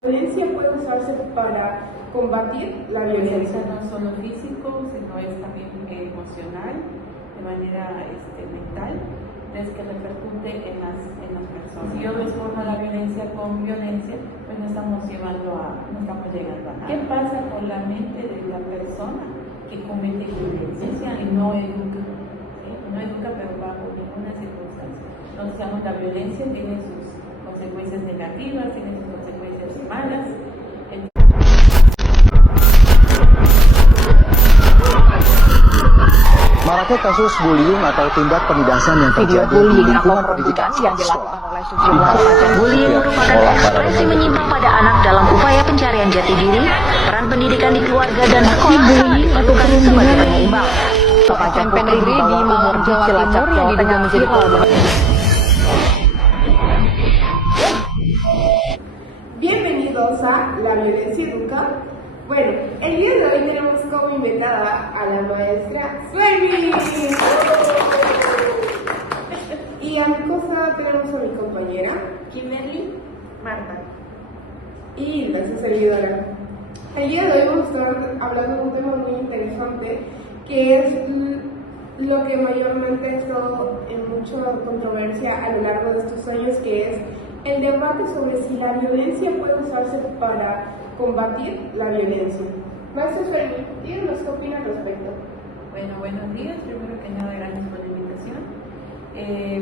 La violencia puede usarse para combatir la violencia. No solo físico, sino es también emocional, de manera mental, es que repercute en las personas. Si yo respondo a la violencia con violencia, pues no estamos llegando a nada. ¿Qué pasa con la mente de la persona que comete violencia y no educa? ¿Sí? No educa, pero bajo ninguna circunstancia. Entonces, la violencia tiene sus consecuencias negativas, tiene sus consecuencias malas. Maraknya kasus bullying atau tindak penindasan yang terjadi di lingkungan pendidikan yang dilakukan oleh sejumlah remaja. Bullying merupakan ekspresi menyimpang pada anak dalam upaya pencarian jati diri, peran pendidikan di keluarga dan sekolah sangat diperlukan sebagai penyeimbang. Semacam pedigree di Malang, Jawa Timur yang diduga menjadi korban. Bienvenidos a La Violencia Educa. Bueno, el día de hoy tenemos como invitada a la maestra Suemi. Y a mi costado tenemos a mi compañera Kimberly, Marta y nuestra servidora. El día de hoy vamos a estar hablando de un tema muy interesante que es lo que mayormente ha estado en mucha controversia a lo largo de estos años, que es el debate sobre si la violencia puede usarse para combatir la violencia. Maestra Suemi, díganos qué opina al respecto. Bueno, buenos días. Primero que nada, gracias por la invitación.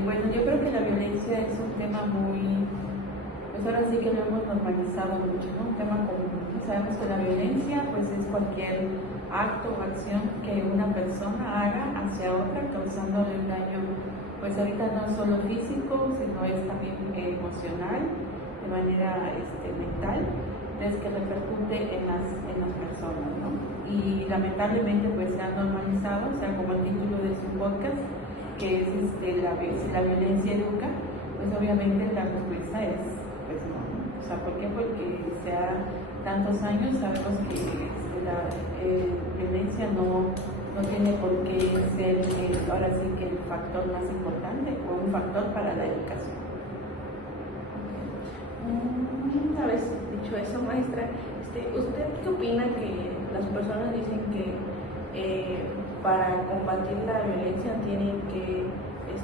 Bueno, yo creo que la violencia es un tema muy, pues ahora sí que lo hemos normalizado mucho, ¿no? Un tema común. Sabemos que la violencia, pues es cualquier acto o acción que una persona haga hacia otra, causándole un daño, pues ahorita no solo físico, sino es también emocional, de manera mental, es que repercute en las personas, ¿no? Y lamentablemente pues se ha normalizado, o sea, como el título de su podcast, que es si la violencia educa, pues obviamente la respuesta es pues no. O sea, ¿por qué? Porque sea tantos años sabemos que la violencia no tiene por qué ser ahora sí que el factor más importante o un factor para la educación. Una vez dicho eso, maestra, ¿usted qué opina que las personas dicen que para combatir la violencia tienen que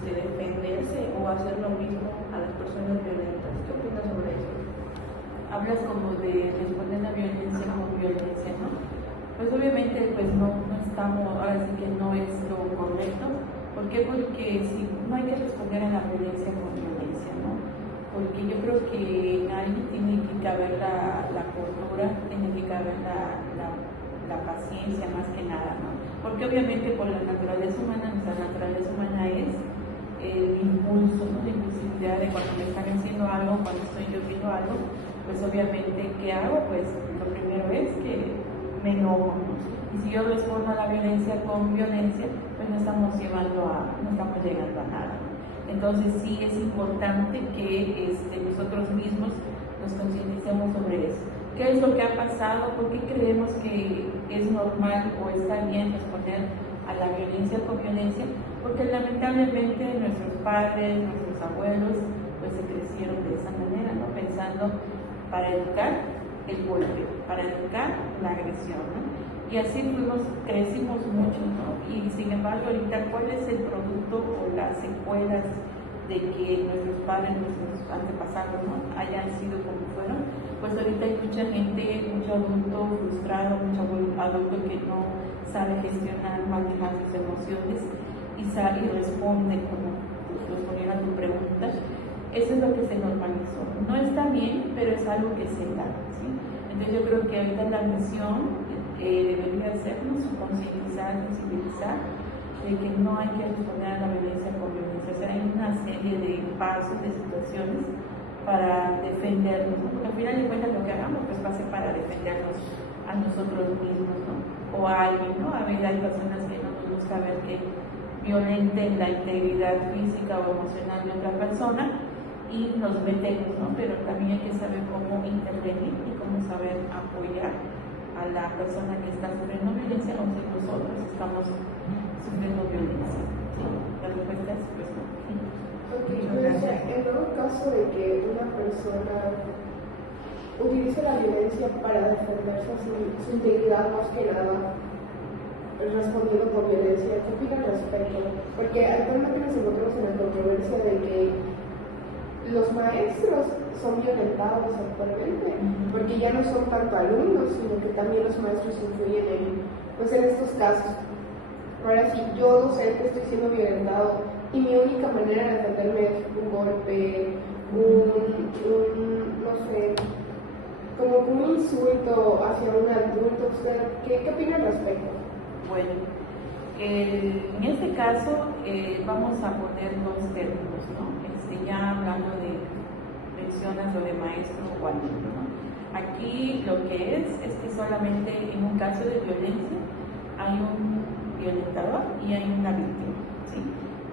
defenderse o hacer lo mismo a las personas violentas? ¿Qué opina sobre eso? Hablas como de responder la violencia con violencia, ¿no? Pues obviamente pues no estamos, ahora sí que no es lo correcto. ¿Por qué? Porque si no hay que responder a la violencia con violencia, ¿no? Porque yo creo que en ahí tiene que caber la cordura, tiene que caber la paciencia más que nada, ¿no? Porque obviamente por la naturaleza humana, nuestra naturaleza humana es el impulso, ¿no? La impulsividad de cuando me están haciendo algo, cuando estoy yo viendo algo, pues obviamente, ¿qué hago? Pues lo primero es que me enojo, ¿no? Y si yo respondo a la violencia con violencia, pues no estamos llegando a nada. Entonces sí es importante que nosotros mismos nos concienticemos sobre eso. ¿Qué es lo que ha pasado? ¿Por qué creemos que es normal o está bien responder a la violencia con violencia? Porque lamentablemente nuestros padres, nuestros abuelos, pues se crecieron de esa manera, ¿no? Pensando para educar el golpe, para educar la agresión, ¿no? Y así crecimos mucho, ¿no? Y sin embargo, ahorita, ¿cuál es el producto o las secuelas de que nuestros padres, nuestros antepasados, ¿no? hayan sido como fueron? Pues ahorita hay mucha gente, mucho adulto frustrado, mucho adulto que no sabe gestionar, manejar sus emociones y responde como respondiendo a tu pregunta. Eso es lo que se normalizó. No está bien, pero es algo que se da, ¿sí? Entonces yo creo que ahorita la misión debería hacernos concientizar, sensibilizar de que no hay que responder a la violencia con violencia. O sea, hay una serie de pasos, de situaciones para defendernos, ¿no? Porque al final de cuentas lo que hagamos pues va a ser para defendernos a nosotros mismos, ¿no? O a alguien, ¿no? A veces hay personas que no nos gusta ver que violenten la integridad física o emocional de otra persona y nos metemos, ¿no? Pero también hay que saber cómo intervenir y cómo saber apoyar a la persona que está sufriendo violencia, o si nosotros estamos sufriendo violencia. ¿Sí? La respuesta es pues no. Ok, en todo caso de que una persona utilice la violencia para defenderse su integridad más que nada, respondiendo por violencia. ¿Qué opina al respecto? Porque actualmente nos encontramos en la controversia de que los maestros son violentados actualmente, porque ya no son tanto alumnos, sino que también los maestros influyen en estos casos. Ahora, si yo docente estoy siendo violentado y mi única manera de defenderme es un golpe, no sé, como un insulto hacia un adulto, ¿usted qué opina al respecto? Bueno, en este caso vamos a poner dos términos, ¿no? Ya hablando mencionas lo de maestro o alumno, ¿no? Aquí lo que es que solamente en un caso de violencia hay un violentador y hay una víctima, ¿sí?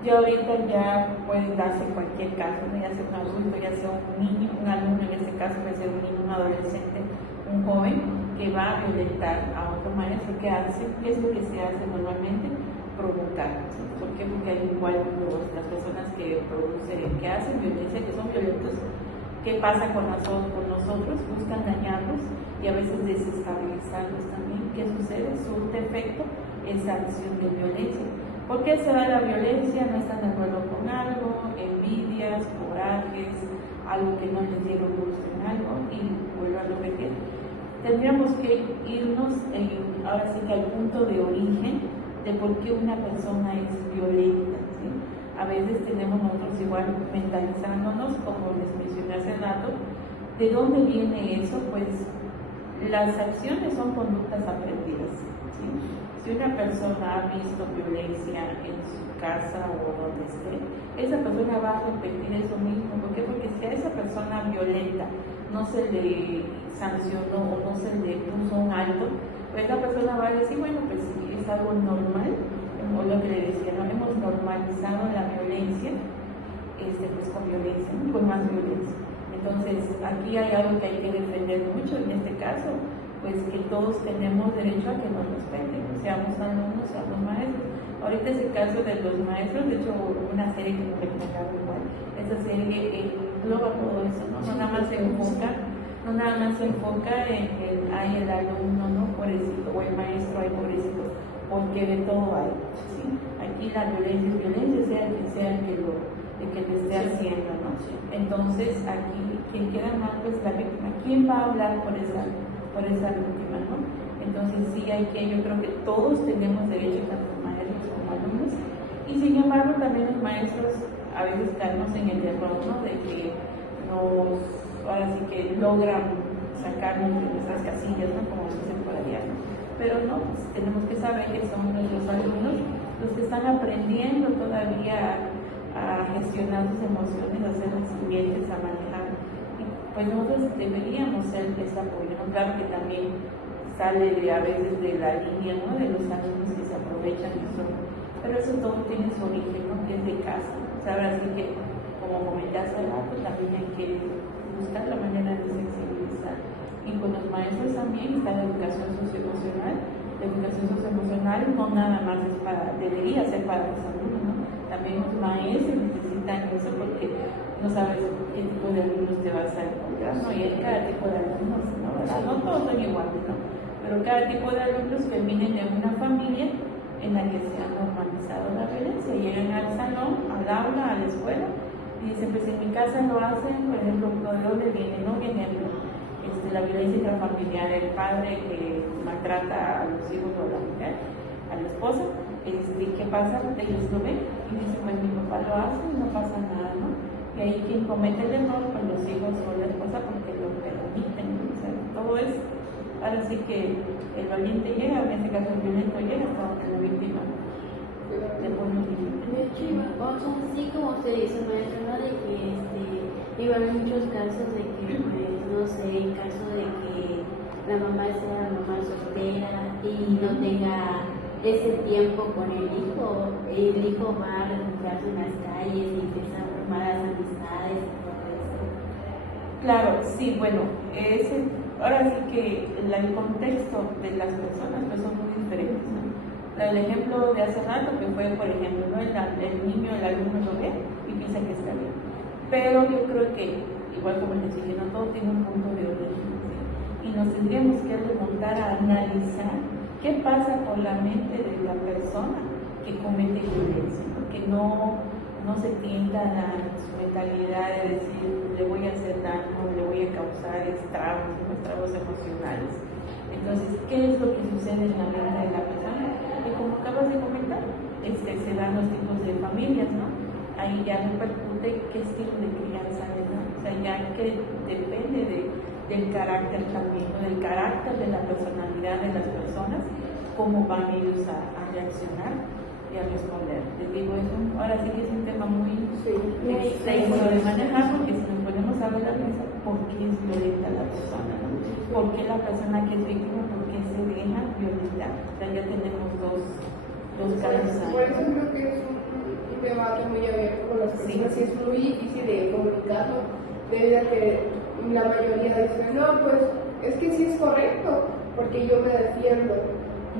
Ya ahorita ya puede darse cualquier caso, ¿no? Ya sea un adulto, ya sea un niño, un alumno, en este caso puede ser un niño, un adolescente, un joven que va a violentar a otro maestro. ¿Qué hace? ¿Qué es lo que se hace normalmente? Provocar, ¿sí? ¿Por qué? Porque hay igual las personas que hacen violencia, que son violentos. ¿Qué pasa con nosotros? Buscan dañarnos y a veces desestabilizarlos también. ¿Qué sucede? Surte efecto esa acción de violencia. ¿Por qué se da la violencia? No están de acuerdo con algo, envidias, corajes, algo que no les llega gusto en algo, y vuelvo a repetir. Tendríamos que irnos ahora sí que al punto de origen de por qué una persona es violenta, ¿sí? A veces tenemos nosotros igual mentalizándonos, como les mencioné hace rato. ¿De dónde viene eso? Pues las acciones son conductas aprendidas, ¿sí? Si una persona ha visto violencia en su casa o donde esté, esa persona va a repetir eso mismo. ¿Por qué? Porque si a esa persona violenta no se le sancionó o no se le puso un alto, pues la persona va a decir, bueno, pues si es algo normal, o lo que le decía, no hemos normalizado la violencia, pues con violencia, ¿no? Con más violencia. Entonces, aquí hay algo que hay que defender mucho, en este caso, pues que todos tenemos derecho a que nos respeten, seamos alumnos, seamos maestros. Ahorita es el caso de los maestros, de hecho, una serie que me recomendaron igual, esa serie engloba todo eso, ¿no? No nada más se enfoca en el alumno, ¿no? Pobrecito, o el maestro, hay pobrecito, porque de todo hay, ¿sí? Aquí la violencia es violencia, sea quien sea el que lo esté haciendo, ¿no? Entonces, aquí, quien queda mal, pues la víctima. ¿Quién va a hablar por esa víctima, ¿no? Entonces, sí, yo creo que todos tenemos derecho, tanto maestros como alumnos, y sin embargo, también los maestros a veces caemos en el error, ¿no? De que ahora sí que logran sacarnos de nuestras casillas, ¿no? Como dicen por allá, ¿no? Pero no, pues, tenemos que saber que son nuestros alumnos los que están aprendiendo todavía a gestionar sus emociones, a ser resilientes, a manejar. Y pues nosotros deberíamos ser ese apoyo, ¿no? Claro que también sale a veces de la línea, ¿no? De los alumnos que se aprovechan de eso, pero eso todo tiene su origen, ¿no? Que es de casa. O sea, ahora sí que, como comenté hace rato, también hay que buscar la manera de sensibilizar. Y con los maestros también está la educación socioemocional. La educación socioemocional no nada más debería ser para los alumnos, ¿no? También los maestros necesitan eso, porque no sabes qué tipo de alumnos te vas a encontrar, ¿no? Y hay cada tipo de alumnos, ¿no? No todos son iguales, ¿no? Pero cada tipo de alumnos que vienen de una familia en la que se ha normalizado la violencia, llegan al salón, al aula, a la escuela, y dicen, pues en mi casa lo hacen, por ejemplo, ¿de dónde viene? No viene la violencia intrafamiliar, el padre que maltrata a los hijos o a la mujer, a la esposa. ¿Qué pasa? Ellos lo ven y dicen, pues mi papá lo hace y no pasa nada, ¿no? Y ahí quien comete el error con los hijos o la esposa, porque lo permiten, ¿no? O sea, todo es, ahora sí que el valiente llega, en este caso el violento llega hasta donde la víctima le pone un límite. De hecho, sí, como usted dice, maestro, ¿no? De que igual hay muchos casos de que, pues, no sé, en caso de que la mamá sea la mamá soltera y no tenga ese tiempo con el hijo va a refugiarse en las calles y empieza a formar las amistades y todo eso. Claro, sí, bueno, ahora sí que el contexto de las personas pues son muy diferentes, ¿no? El ejemplo de hace rato que fue, por ejemplo, ¿no? el niño, el alumno lo ve y piensa que está bien. Pero yo creo que, igual como les dije, no todo tiene un punto de origen. nos tendríamos que remontar a analizar qué pasa por la mente de la persona que comete violencia, ¿no? Que no se tienda a su mentalidad de decir le voy a hacer daño, le voy a causar estragos emocionales. Entonces, ¿qué es lo que sucede en la mente de la persona? Que como acabas de comentar, se dan los tipos de familias, ¿no? Ahí ya repercute qué estilo de crianza le dan, o sea, ya que depende del carácter también, ¿no? Del carácter de la personalidad de las personas, cómo van ellos a reaccionar y a responder. Les digo, ahora sí que es un tema muy extenso de manejar, porque si nos ponemos a ver la mesa, ¿por qué es violenta la persona? ¿No? ¿Por qué la persona que es víctima, por qué se deja violentar? O sea, ya tenemos dos casos ahí. Por eso creo que es un debate muy abierto con las personas y es muy difícil de comunicarlo, debido a que la mayoría dice, no, pues es que sí es correcto, porque yo me defiendo.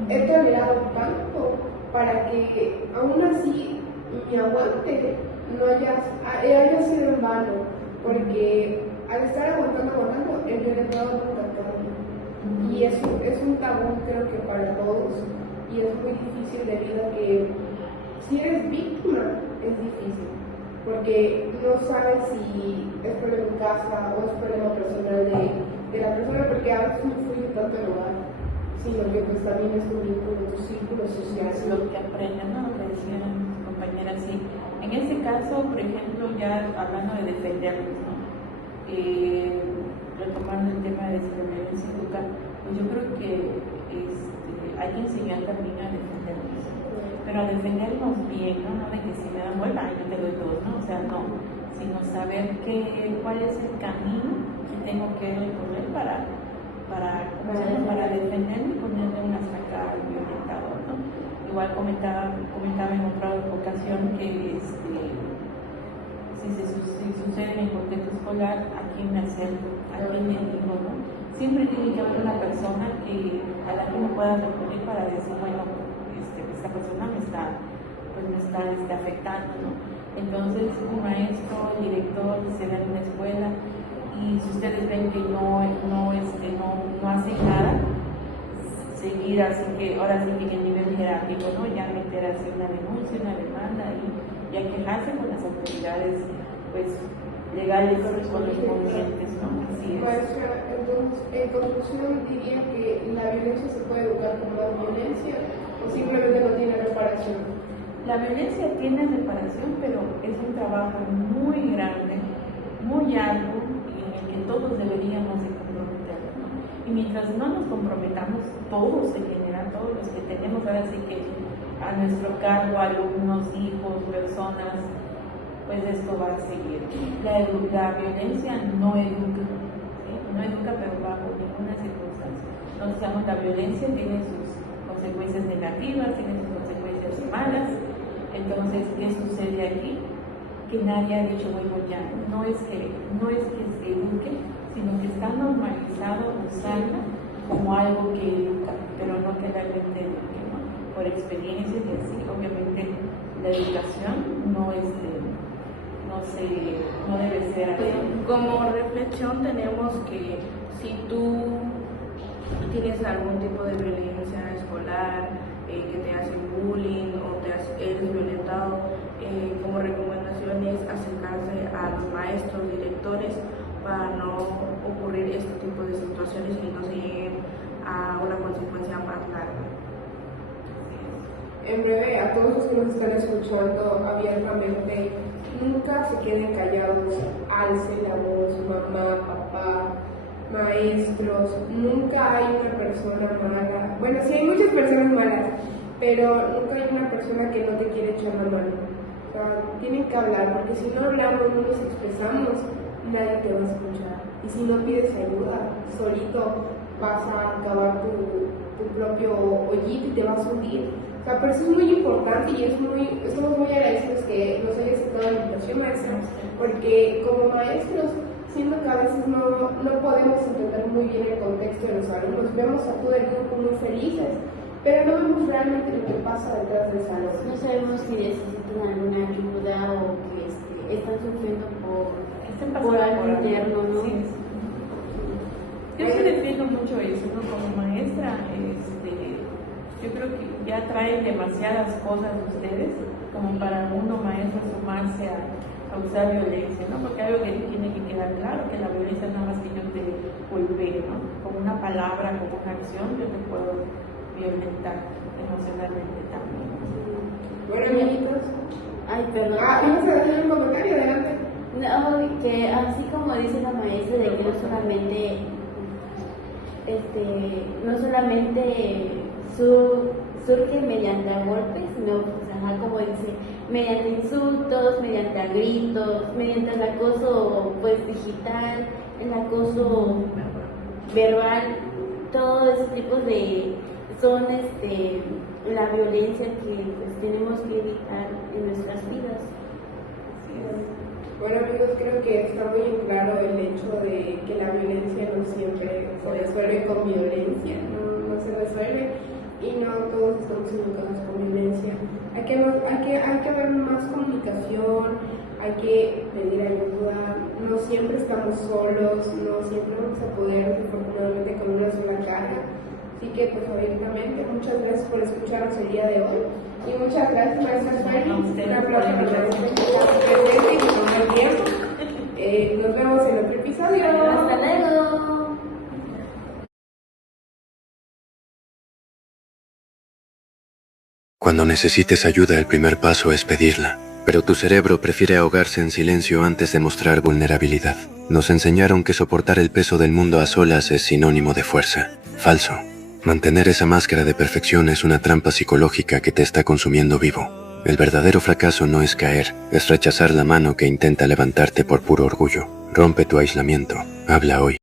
He tolerado tanto para que aún así mi aguante no haya sido en vano, porque al estar aguantando, el violentado nunca acaba. Y eso es un tabú, creo que para todos, y es muy difícil debido a que si eres víctima es difícil, porque no sabes si es problema en casa o es problema personal de la persona, porque a veces no influye tanto el hogar, sino que pues también es un vínculo, tu círculo social. Es lo que aprenden, ¿no? Lo que decían mis compañeras, sí. En este caso, por ejemplo, ya hablando de defendernos, ¿no? Retomando el tema de la violencia educativa, pues yo creo que hay que enseñar también a defendernos, pero a defendernos bien, ¿no? No de que si me dan vuelta, yo te doy dos, ¿no? O sea, no, sino saber cuál es el camino que tengo que recorrer para defenderme y ponerle una saca al violentador, ¿no? Igual comentaba en otra ocasión que si sucede en el contexto escolar, ¿a quién me acerco? ¿A quién me digo, no? Siempre tiene que haber una persona a la que me pueda recurrir para decir, bueno, esta persona me está afectando, ¿no? Entonces, un maestro, el director, se da en una escuela, y si ustedes ven que no hacen nada, seguir así que ahora sí que en el nivel jerárquico, ¿no? Ya meter así una denuncia, una demanda y a quejarse con las autoridades pues legales correspondientes, ¿no? Así es. Maestra, entonces, en conclusión diría que la violencia se puede educar como la violencia o simplemente no tiene reparación. La violencia tiene reparación, pero es un trabajo muy grande, muy arduo, que todos deberíamos de comprometernos, ¿no? Y mientras no nos comprometamos, todos en general, todos los que tenemos ahora sí que a nuestro cargo, alumnos, hijos, personas, pues esto va a seguir. La violencia no educa, ¿sí? No educa, pero bajo ninguna circunstancia. Entonces, la violencia tiene sus consecuencias negativas, tiene sus consecuencias malas. Entonces, ¿qué sucede aquí? Que nadie ha dicho, bueno, ya, no es que se eduque, sino que está normalizado usarla como algo que educa, pero no que realmente eduque, ¿no? Por experiencias y así, obviamente la educación no debe ser así. Como reflexión tenemos que si tú tienes algún tipo de violencia escolar, que te hacen bullying o eres violentado, como recomendación es acercarse a los maestros, directores, para no ocurrir este tipo de situaciones y no se lleguen a una consecuencia más larga. En breve, a todos los que nos están escuchando abiertamente, nunca se queden callados, alcen la voz, mamá, papá, maestros, nunca hay una persona mala. Bueno, sí hay muchas personas malas, pero nunca hay una persona que no te quiere echar la mano. O sea, tienen que hablar, porque si no hablamos, no nos expresamos, nadie te va a escuchar. Y si no pides ayuda, solito vas a acabar tu propio hoyito y te vas a hundir. O sea, por eso es muy importante y estamos muy agradecidos que nos haya aceptado la invitación, maestra, porque como maestros, siendo que a veces no podemos entender muy bien el contexto de los alumnos, vemos a todo el grupo muy felices, pero no vemos realmente lo que pasa detrás del salón. No sabemos si necesitan alguna ayuda o que están sufriendo por algo interno, ¿no? Sí. Yo sí defiendo mucho eso, ¿no? Como maestra, yo creo que ya traen demasiadas cosas ustedes como para uno maestro sumarse a usar violencia, ¿no? Porque algo que tiene que quedar claro, que la violencia no es más que yo te golpee, ¿no? Con una palabra, con una acción, yo te puedo violentar emocionalmente también. Bueno, amiguitos. Ay, perdón. Vamos a hacer un comentario, adelante. No, que así como dice la maestra de que no solamente surge mediante golpes, sino como dice, mediante insultos, mediante gritos, mediante el acoso pues digital, el acoso verbal, todos esos tipos son la violencia que pues, tenemos que evitar en nuestras vidas. Bueno, amigos, creo que está muy en claro el hecho de que la violencia no siempre se resuelve con violencia, no se resuelve y no todos estamos educados con violencia. Hay que haber más comunicación, hay que pedir ayuda, no siempre estamos solos, no siempre vamos a poder, desafortunadamente, con una sola carga. Así que, pues, abiertamente, muchas gracias por escucharnos el día de hoy. Y muchas gracias, maestra Sueli. Un aplauso para la presente y tomar el tiempo. Nos vemos en otro episodio. Hasta luego. Cuando necesites ayuda, el primer paso es pedirla. Pero tu cerebro prefiere ahogarse en silencio antes de mostrar vulnerabilidad. Nos enseñaron que soportar el peso del mundo a solas es sinónimo de fuerza. Falso. Mantener esa máscara de perfección es una trampa psicológica que te está consumiendo vivo. El verdadero fracaso no es caer, es rechazar la mano que intenta levantarte por puro orgullo. Rompe tu aislamiento. Habla hoy.